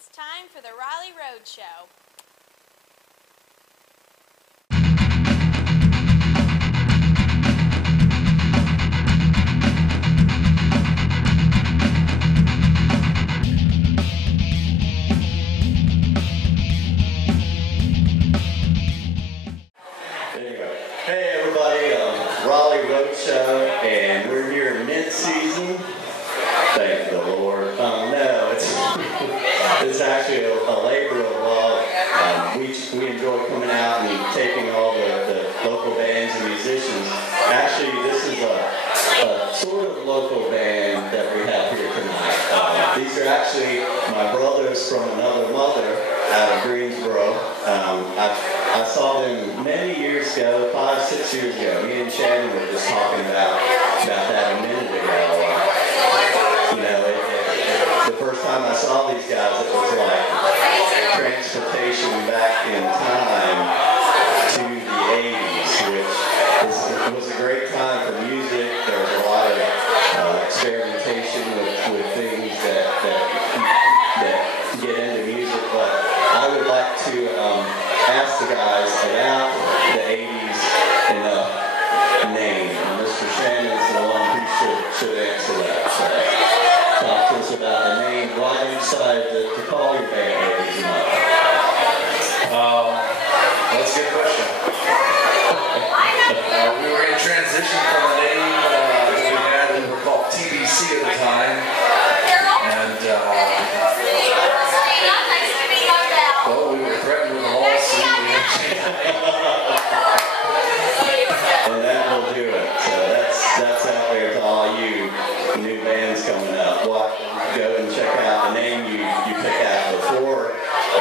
It's time for the Raleigh Road Show. Hey everybody, Raleigh Road Show, and we're here in mid-season. Thank the Lord. No, it's actually a labor of love. We enjoy coming out and taking all the local bands and musicians. Actually, this is a sort of local band that we have here tonight. These are actually my brothers from another mother out of Greensboro. I saw them many years ago, 5-6 years ago. Me and Shannon were just talking about that a minute ago. You know, the first time I saw these guys, it was like transportation back in time to the 80s, which was a great time for music. There was a lot of experimentation with things that get into music, but I would like to ask the guys about the 80z Enuff name. Mr. Shannon's the one who should answer that. So, talk to us about the name. Why did you decide to call your band 80z Enuff? That's a good question. We were in transition from the name that we had that were called TBC at the time. And well, we were threatened with a lawsuit. And that will do it. So that's out there to all you new bands coming up. Go and check out the name you pick out before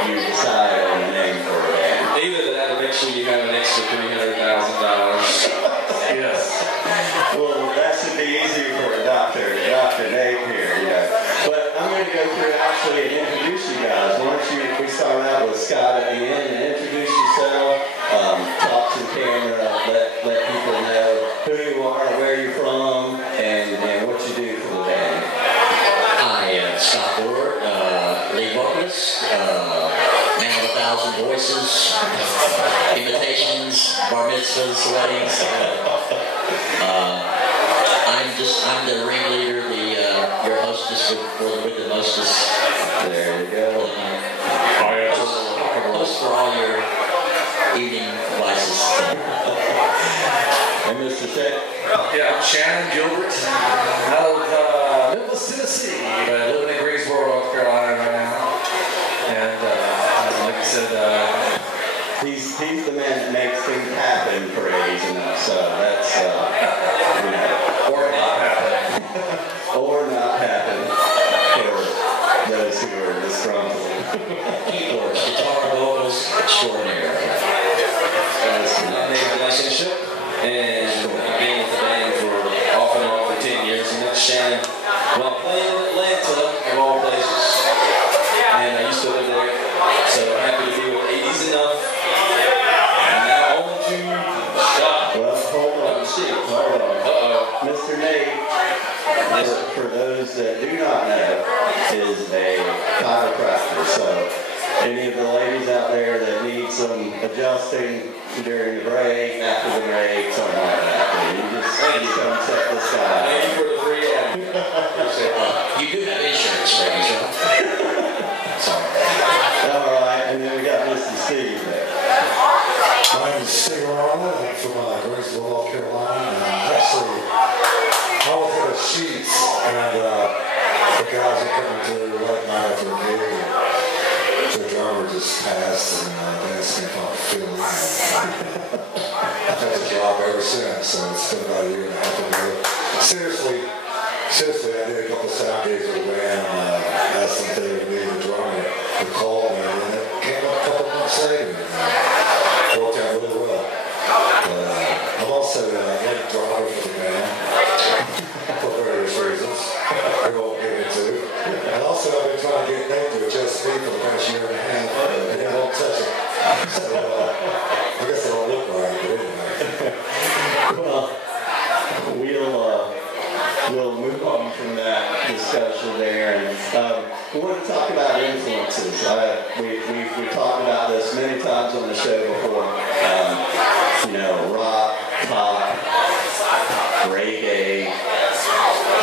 you decide on a name for a band. Either that or make sure you have an extra $300,000. Yes. Well, that should be easy for a Dr. Nate here, you know. But I'm going to go through actually and introduce you guys. Why don't we start out with Scott at the end and introduce yourself, talk to the camera, let people know who you are, where you're from, and what you do for the band. I am Scott Ward, lead vocalist, man of 1,000 voices, invitations, bar mitzvahs, weddings. I'm the ringleader, your hostess with the mostest. There you go. Host for all your evening vices. And Mr. Tech? Yeah, I'm Shannon Gilbert out of Memphis, Tennessee, living in Greensboro, North Carolina right now. And like I said, He's the man that makes things happen for 80z Enuff, so that's, you know. or not happen. Or not happen for those who are disgruntled. Keyboards, guitar, vocals, extraordinary. My name is Relationship, and I've been with the band for off and on for 10 years, and that's Shannon. Well, I'm playing in Atlanta, of all places, and I used to live there, so I'm happy to be with 80z Enuff. And now on to Scott. Well, hold on. Uh-oh. Mr. Nate, for those that do not know, is a chiropractor. So any of the ladies out there that need some adjusting during the break, after the break, something like that, you come check this guy out. Thank you for the free ad. You do have insurance, ladies, right? Sorry. All right, and then we got Mr. Steve there. My name is Steve Raleigh. I'm from Greensboro, North Carolina. Actually, I was at a Sheets, and the guys are coming through right now after a gig. The drummer just passed, and they asked me if I could fill in. I've had the job ever since, so it's been about a year and a half ago. Seriously, I did a couple sound gigs with the band. Asked them if they would need a drummer. They called me, and it came up a couple months later. And, worked out really well. I'm also a lead driver for the band for various reasons I won't get into. And also I've been trying to get Nate to adjust me for the past year and a half, and he won't touch it. So I guess I don't look right, but anyway. Well, we'll move on from that discussion there. And we want to talk about influences. We've talked about this many times on the show before. You know, rock, pop, reggae,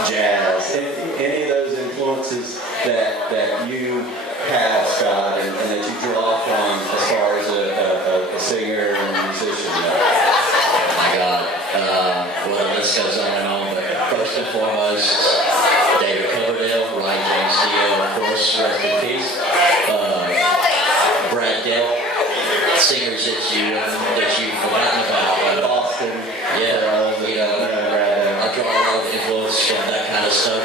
jazz, any of those influences that you have, Scott, and that you draw from as far as a singer and musician. Oh my God. Well, the list goes on and on, but first and foremost, David Coverdale, Ryan James Dio, of course, rest in peace. Brad Dell, singers that you've forgotten about. Austin. Yeah, you know, I draw a lot of influence from that kind of stuff.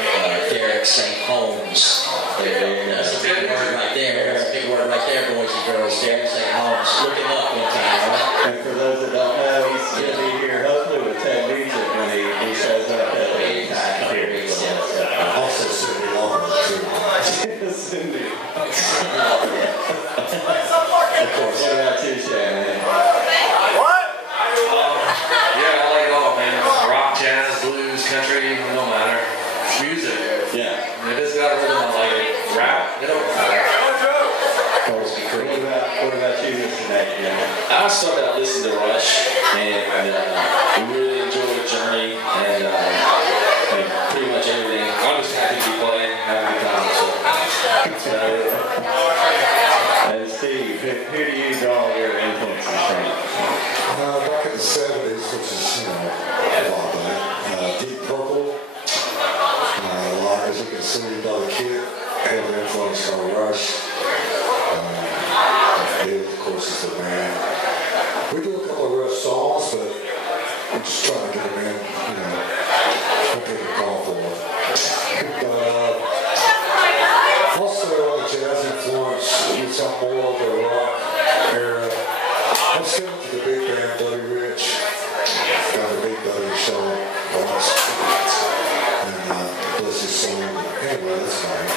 Derek St. Holmes. That's a big word right there. That's a big word right there, boys and girls. Derek St. Holmes. Look him up one time, right? And for those that don't know, he's going to be here hopefully with Tandy when he shows up at the time here. Also Cindy Lauper, too. Cindy. Of course. What about you, Shannon? What? Yeah, I like it all, man. Rock, jazz, blues, country, no matter. It's music. Yeah. If it's got a rhythm, I like it. Rap, it don't matter. What about you, Mr. Nate? I started out listening to Rush, and we really enjoyed the journey, and pretty much everything. I'm just happy to be playing, having a good time. So. And Steve, who do you draw your influences from? Back in the 70s, which is, a while back, Deep Purple, a lot, as you can see by the kid, heavy influence from Rush. Dave, of course, is the band. We do a couple of Rush songs, but we're just trying to get them in, don't take a call for them. But also on the jazz influence, it's on more of the rock era. I'm still to the big band, Buddy Rich. Got a big Buddy show once. And bless his soul. Anyway, that's fine.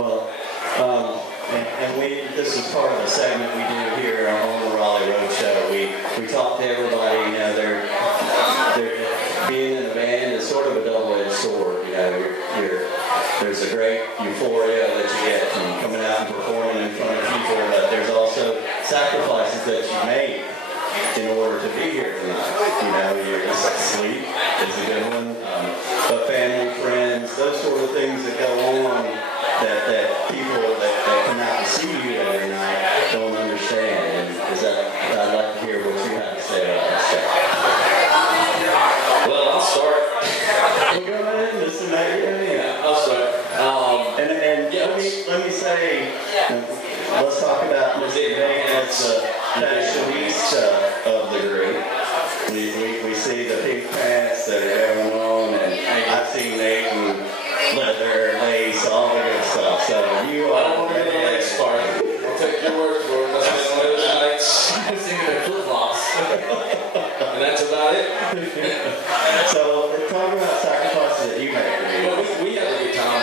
Well, and this is part of the segment we do here on the Raleigh Road Show. We talk to everybody, they're being in a band is sort of a double-edged sword. There's a great euphoria that you get from coming out and performing in front of people, but there's also sacrifices that you make in order to be here tonight. Your sleep is a good one, but family, friends, those sort of things that go on that people that come out and see you every night don't understand. And I'd like to hear what you have to say about that stuff. Well, I'll start. Well, go ahead, Mr. Nate. Yeah, I'll start. And let me say, let's talk about Mr. Nate as the fashionista of the group. We see the pink pants that are going on, and I've seen Nate in leather, lace, all the good stuff. So you I don't want to be the next part. I'll take your word for it. Must be one of those nights. I'm singing their flip-flops. And that's about it. So talk about sacrifices that you make. Well, we have a good time.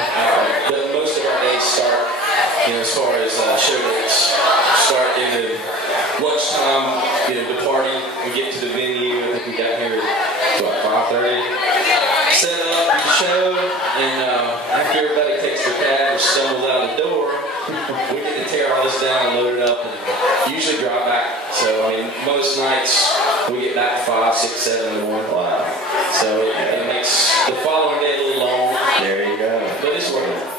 Most of our days start, as far as show dates, start in the lunchtime, the party. We get to the venue. I think we got here at 5:30. Set up, do the show, and after everybody takes their cab or stumbles out the door, we get to tear all this down and load it up and usually drive back. So, most nights we get back 5, 6, 7 in the morning. Wow. So it makes the following day a little long. There you go. But it's worth it.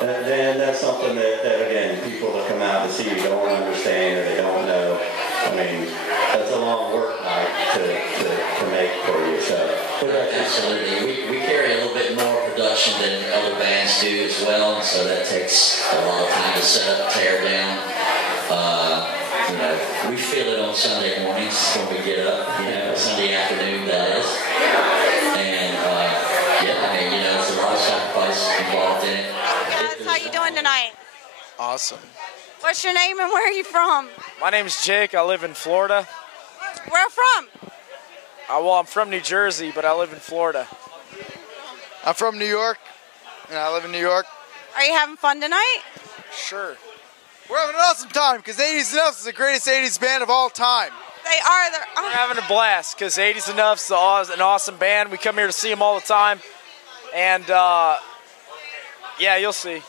And that's something that, again, people that come out to see you don't understand or they don't know. That's a long work night to make for you. So. Absolutely. We carry a little bit more production than other bands do as well, and so that takes a lot of time to set up, tear down. We feel it on Sunday mornings when we get up, Sunday afternoon that is. And it's a lot of sacrifice involved in it. Guys, how you doing tonight? Awesome. What's your name and where are you from? My name's Jake. I live in Florida. Where from? I'm from New Jersey, but I live in Florida. I'm from New York, and I live in New York. Are you having fun tonight? Sure. We're having an awesome time because 80z Enuff is the greatest 80s band of all time. They are. We're having a blast because 80z Enuff is an awesome band. We come here to see them all the time. And, yeah, you'll see.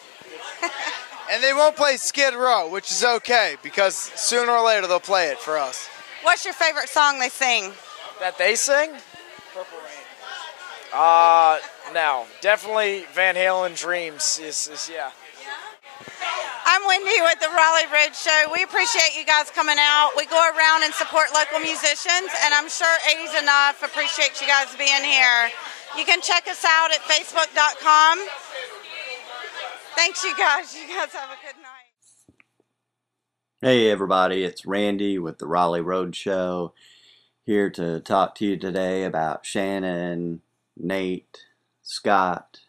And they won't play Skid Row, which is okay, because sooner or later they'll play it for us. What's your favorite song they sing? That they sing? Purple Rain. No. Definitely Van Halen Dreams is yeah. I'm Wendy with the Raleigh Road Show. We appreciate you guys coming out. We go around and support local musicians, and I'm sure 80z Enuff appreciates you guys being here. You can check us out at facebook.com. Thanks, you guys. You guys have a good night. Hey everybody, it's Randy with the Raleigh Road Show, here to talk to you today about Shannon, Nate, Scott,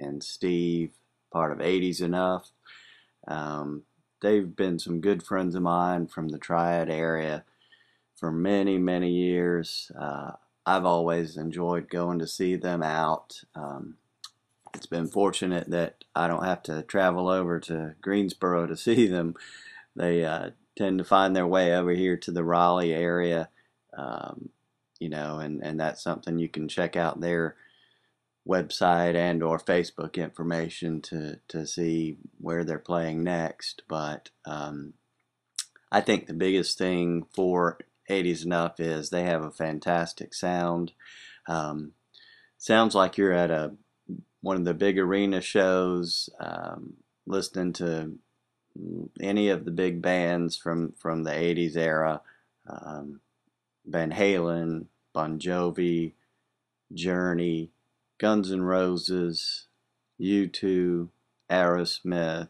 and Steve, part of 80z Enuff. They've been some good friends of mine from the Triad area for many, many years. I've always enjoyed going to see them out. It's been fortunate that I don't have to travel over to Greensboro to see them. They tend to find their way over here to the Raleigh area, you know, and that's something you can check out their website and or Facebook information to see where they're playing next. But I think the biggest thing for 80z Enuff is they have a fantastic sound. Sounds like you're at one of the big arena shows, listening to any of the big bands from the 80s era, Van Halen, Bon Jovi, Journey, Guns N' Roses, U2, Aerosmith,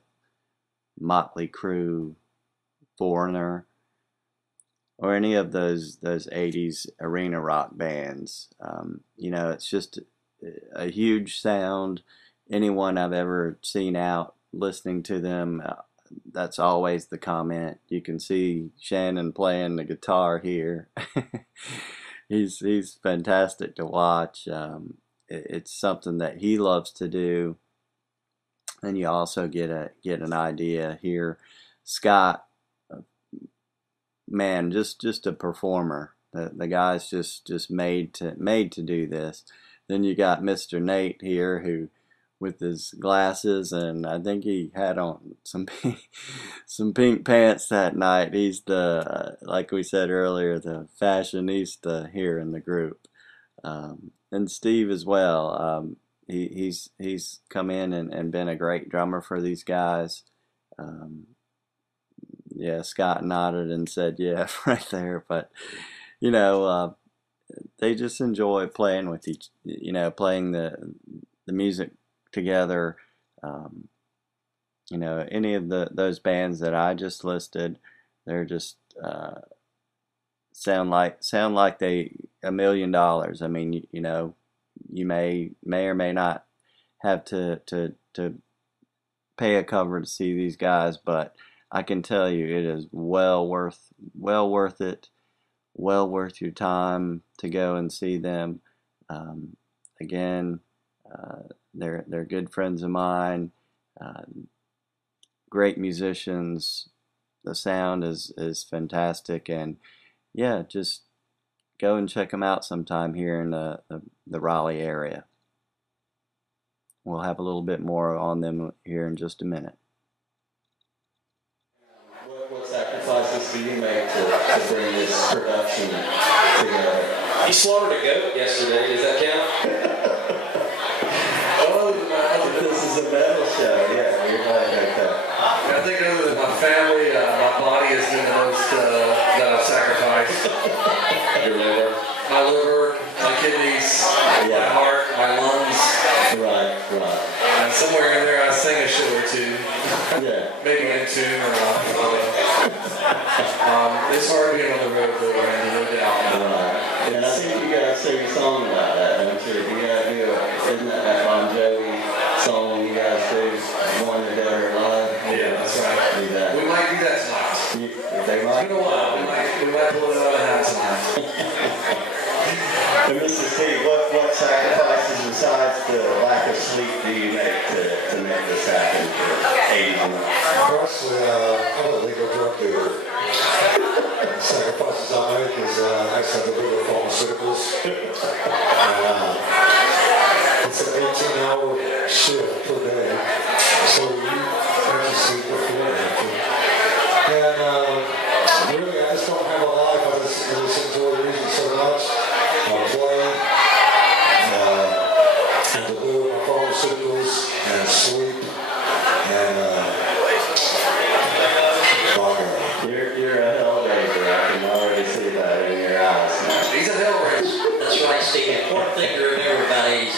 Motley Crue, Foreigner, or any of those 80s arena rock bands. You know, it's just a huge sound. Anyone I've ever seen out listening to them, that's always the comment. You can see Shannon playing the guitar here. He's fantastic to watch. It's something that he loves to do, and you also get an idea here. Scott, man, just a performer. The guy's just made to do this. Then you got Mr. Nate here, who, with his glasses, and I think he had on some pink pants that night. He's the, like we said earlier, the fashionista here in the group. And Steve as well. He's come in and been a great drummer for these guys. Yeah, Scott nodded and said yeah right there. But you know, they just enjoy playing with playing the music together. You know, any of those bands that I just listed, they're just sound like they $1 million. I mean, you know, you may or may not have to pay a cover to see these guys, but I can tell you it is well worth it, well worth your time to go and see them. Again, they're good friends of mine, great musicians. The sound is fantastic, and yeah, just go and check them out sometime here in the Raleigh area. We'll have a little bit more on them here in just a minute. What sacrifices do you make to bring this production together? He slaughtered a goat yesterday. Does that count? This is a metal show. Yeah, you're like that. I think other than my family, my body has been the most that I've sacrificed. Your liver. My liver, my kidneys, my heart, my lungs. Right. And somewhere in there I sing a show or two. Yeah. Maybe in tune or not. It's hard being on the road though, Randy, no doubt. Right. And I think you gotta sing a song about that, don't you? You gotta do isn't that Bon Jovi song you guys do, One That Dead or Alive? Yeah, that's right. Do that. We might do that tonight. They might. It's been a while. We might pull it out of the hat tonight. And Mr. Steve, what sacrifices besides the lack of sleep do you make to make this happen for 80s and up? Personally, I'm a legal drug dealer. Sacrifices I make is I actually have to deliver pharmaceuticals. It's an 18-hour shift per day. So you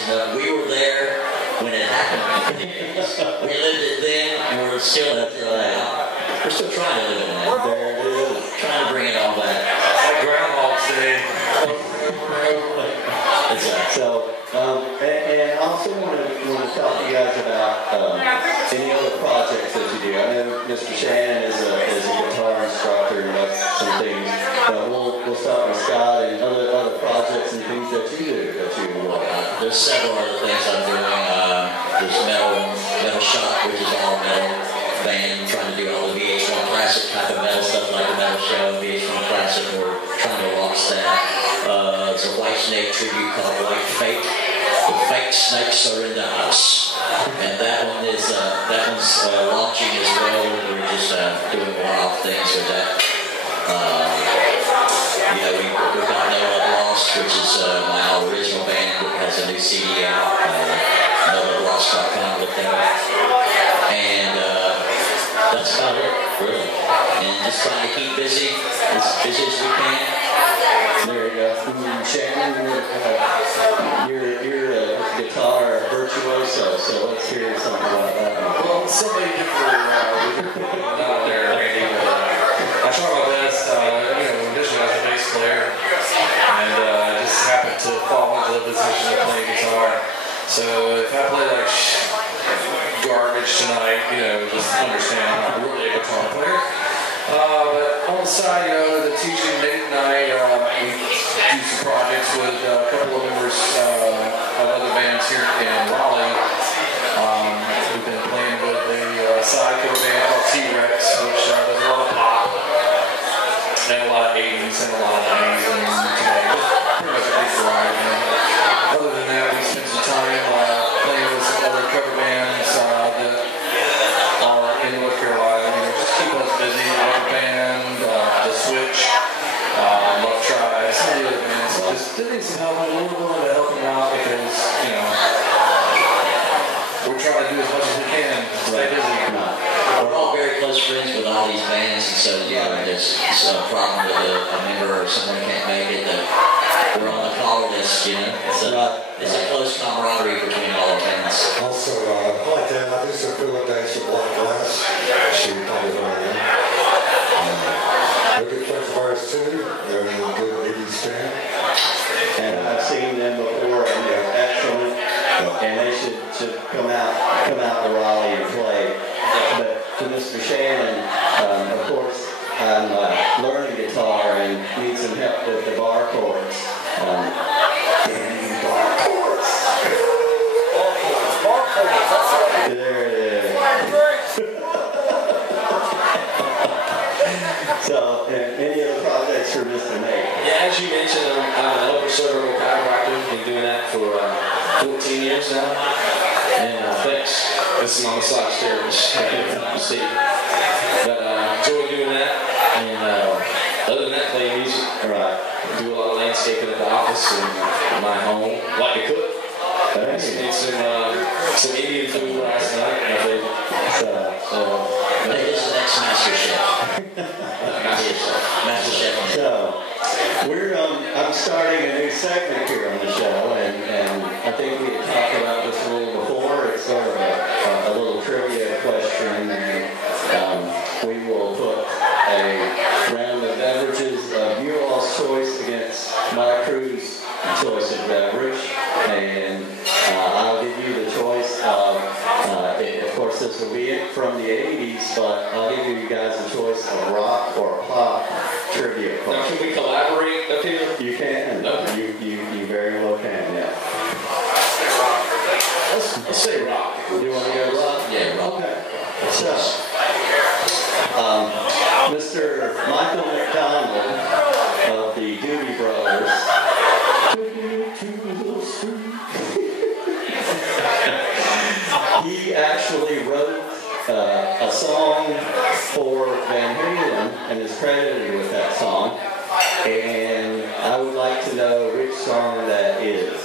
Enuff. We were there when it happened. We lived it then, and we're still we're still trying to live it now. There it is. Trying to bring it all back. Like Groundhog's Day. So, and also want to talk to you guys about any other projects that you do. I know Mr. Shannon is a guitar instructor and does some things, but we'll start with Scott and other projects and things that you do that you work on. There's several other things I'm doing. There's metal shop, which is all metal band, trying to do all the VH1 classic type of metal stuff like the metal show, VH1 classic. We're trying to launch that. It's a White Snake tribute called White Fake. The fake snakes are in the house, and that one's launching as well. We're just doing one-off things with that. We've got No Love Lost, which is my original band that has a new CD out. NoLoveLost.com with them, and that's about it, really. And just trying to keep busy, as busy as we can. There you go. Shannon, you're a guitar virtuoso, so let's hear something about that. Well, somebody different out there, Randy, but I try my best. Initially I was a bass player, and I just happened to fall into the position of playing guitar. So if I play like garbage tonight, just understand I'm not really a guitar player. But on the side, the teaching Nate and I, we do some projects with a couple of members of other bands here in Raleigh. We've been playing with a side cover band called T-Rex, which does a lot of pop, and a lot of 80s and a lot of 90s, and pretty much a big variety. Other than that, we spent some time playing with some other cover bands that are in North Carolina. Just keep us busy. Rock Band, The Switch, Love Try, some of the other bands. Just need some help. We're willing to help them out because, we're trying to do as much as we can to stay busy. We're all very close friends with all these bands, and so there's a problem with a member or someone can't make it, that we're on the call list, It's a close camaraderie between all the bands. Also, I like that. I do some field days with Black Glass. She probably already know. They're good friends of ours too. They're a good 80s fan. And I've seen them before, and they're excellent. And they should come out to Raleigh and play. But to Mr. Shannon, of course, I'm learning guitar and need some help with the bar chords. There it is. So, any other projects for Mr. Nate? Yeah, as you mentioned, I'm an upper cervical chiropractor. Been doing that for 14 years now. And thanks. This is my massage therapist. Steve. But enjoy doing that. And other than that, play music. Right. Do a lot of landscaping at the office and my home. Like to cook. Made some Indian food last night. My favorite. Maybe it's the next Master Chef. Master Chef. So, I'm starting a new segment here on the show, and I think we had talked about this a little before. It's sort of a little trivia question, and we will put a round of beverages of you all's choice against my crew's choice of beverage, and I'll give you the choice of course, this will be it from the 80s, but I'll give you guys a choice of rock or pop trivia question. Now, can we collaborate up here? You can. Okay. You very well can, yeah. Let's say rock. You want to go rock? Yeah, rock. Okay. So, Mr. Michael McDonald of the Doobie Brothers. He actually wrote a song for Van Halen and is credited with that song. And I would like to know which song that is.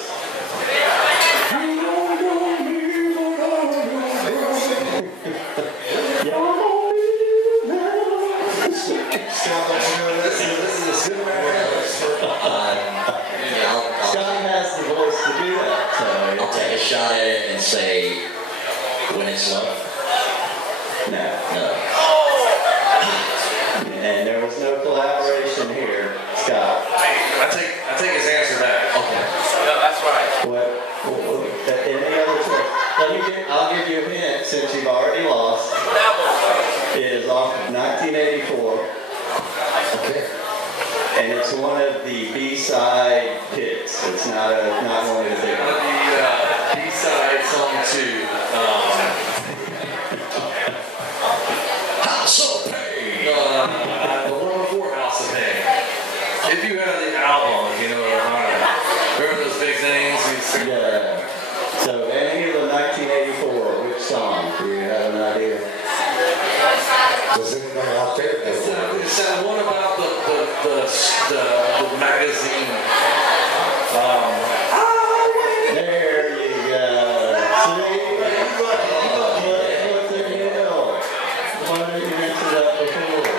I'll Scott has the voice to do that. So shot at it and say, when it's love? No. No. And there was no collaboration here, Scott. I take his answer back. Okay. No, that's right. Any other choice? I'll give you a hint since you've already lost. It is off of 1984. Okay. And it's one of the B-side hits. It's not one of the big ones. The B-side song to House of Pain. the one before House of Pain. If you have the album, if you know what I'm talking about. Remember those big names? Yeah. So any of the 1984, which song? Do you have an idea? Does anybody out there know? It's that one about the magazine. There you go. See? What's the deal? Why didn't you answer that before?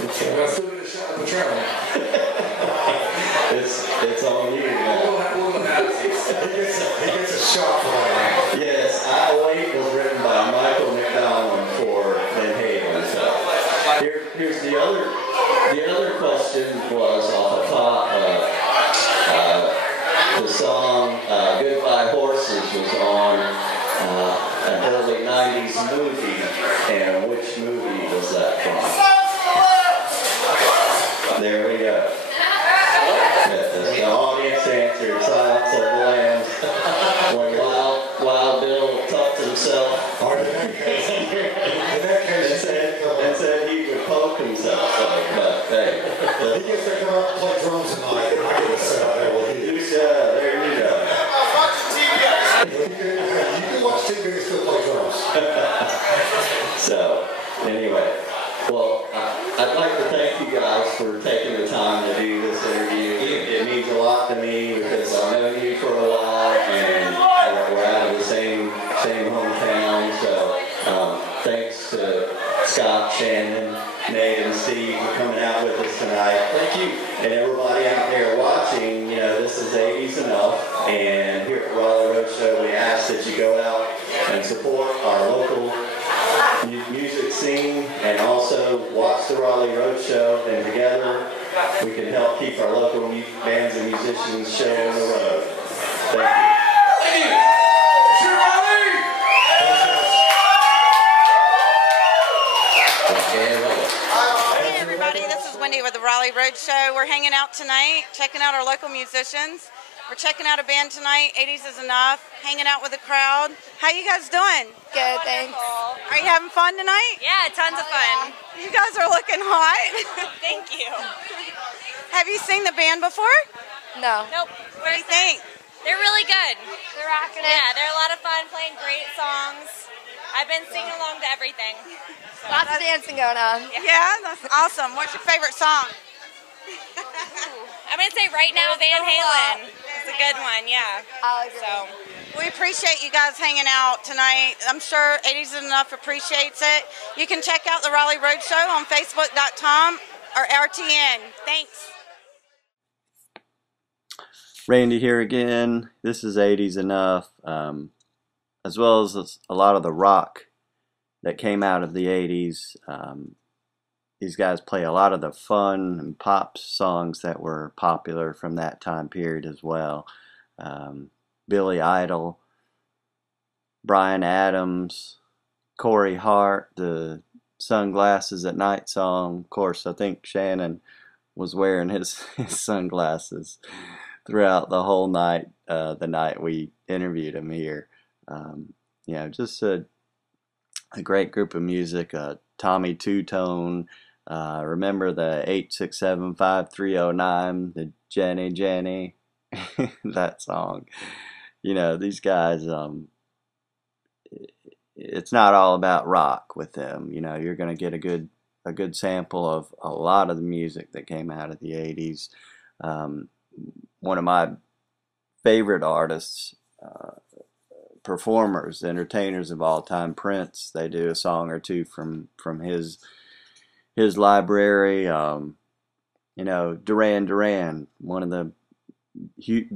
I still get a shot of Patron. It's on you now. He gets a shot for that. Yes, I Wait was written by Michael McDonald for Van Halen. So here's the other question was off the top the song Goodbye Horses was on an early 90s movie, and which movie was that from? There we go. The audience answered Silence of the Lambs. When Wild Bill talked to himself and said he would poke himself. But hey, He gets to come up and play drums tonight, and I get to sit out there with you. there you go. You can watch TV and still play drums. So, anyway, well, I'd like to thank you guys for taking the time to do this interview. It means a lot to me because I've known you for a while and we're out of the same hometown. So, thanks to Scott, Shannon, Nate, and Steve for coming out with us tonight. Thank you. And everybody out there watching, this is 80z Enuff, and here at Raleigh Roadshow, we ask that you go out and support our local music scene and also watch the Raleigh Roadshow, and together we can help keep our local bands and musicians show on the road. Thank you. Thank you. Sure, Raleigh. Hey everybody, this is Wendy with the Raleigh Roadshow. We're hanging out tonight, checking out our local musicians. We're checking out a band tonight, 80z Enuff, hanging out with the crowd. How you guys doing? Good, thanks. Are you having fun tonight? Yeah, tons of fun. You guys are looking hot. Thank you. Have you seen the band before? No. Nope. What do you think? They're really good. They're rocking it. Yeah, they're a lot of fun, playing great songs. I've been singing along to everything. So. Lots of dancing going on. Yeah, that's awesome. What's your favorite song? I'm going to say right now Van Halen. It's a good one, yeah. I'll agree. So. We appreciate you guys hanging out tonight. I'm sure 80z Enuff appreciates it. You can check out the Raleigh Roadshow on Facebook.com or RTN. Thanks. Randy here again. This is 80z Enuff, as well as a lot of the rock that came out of the 80s. These guys play a lot of the fun and pop songs that were popular from that time period as well. Billy Idol, Bryan Adams, Corey Hart, the Sunglasses at Night song. Of course, I think Shannon was wearing his sunglasses throughout the whole night, the night we interviewed him here. Just a great group of music. Tommy Two-Tone, remember the 8675309, the Jenny, that song. These guys, it's not all about rock with them. You're going to get a good sample of a lot of the music that came out of the 80s. One of my favorite artists, performers, entertainers of all time, Prince. They do a song or two from his library. Duran Duran, one of the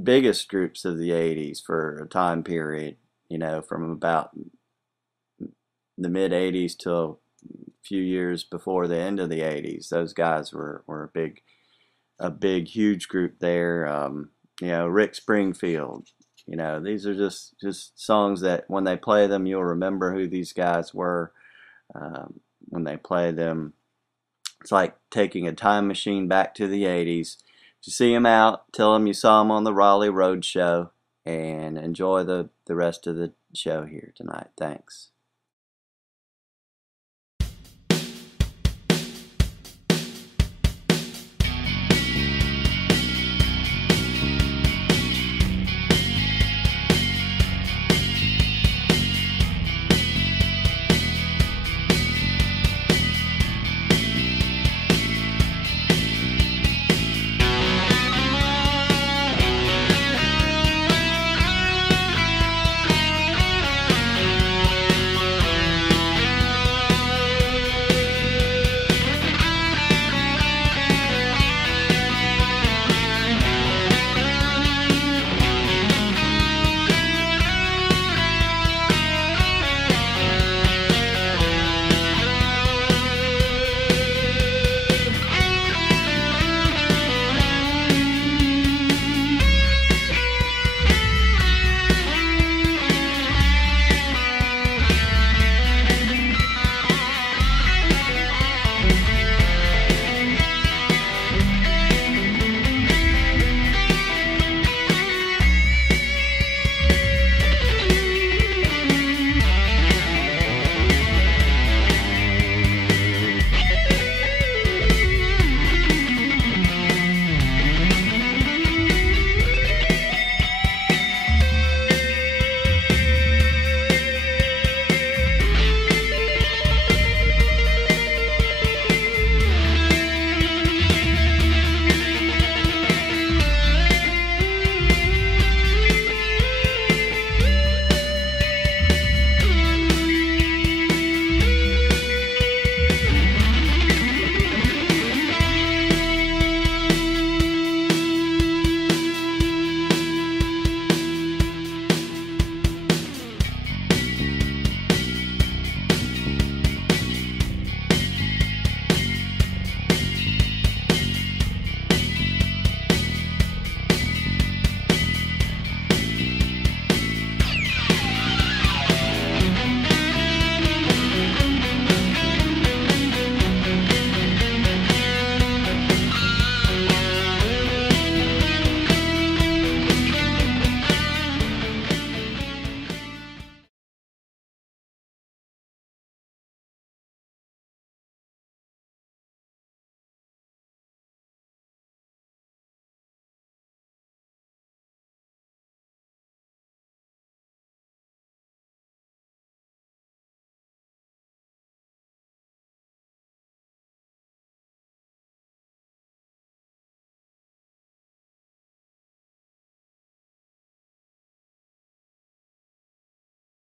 biggest groups of the 80s for a time period, you know, from about the mid 80s till a few years before the end of the 80s. Those guys were a big, huge group there. You know, Rick Springfield. You know, these are just songs that when they play them, you'll remember who these guys were. When they play them, it's like taking a time machine back to the 80s. To see them out, tell them you saw them on the Raleigh Road Show, and enjoy the rest of the show here tonight. Thanks.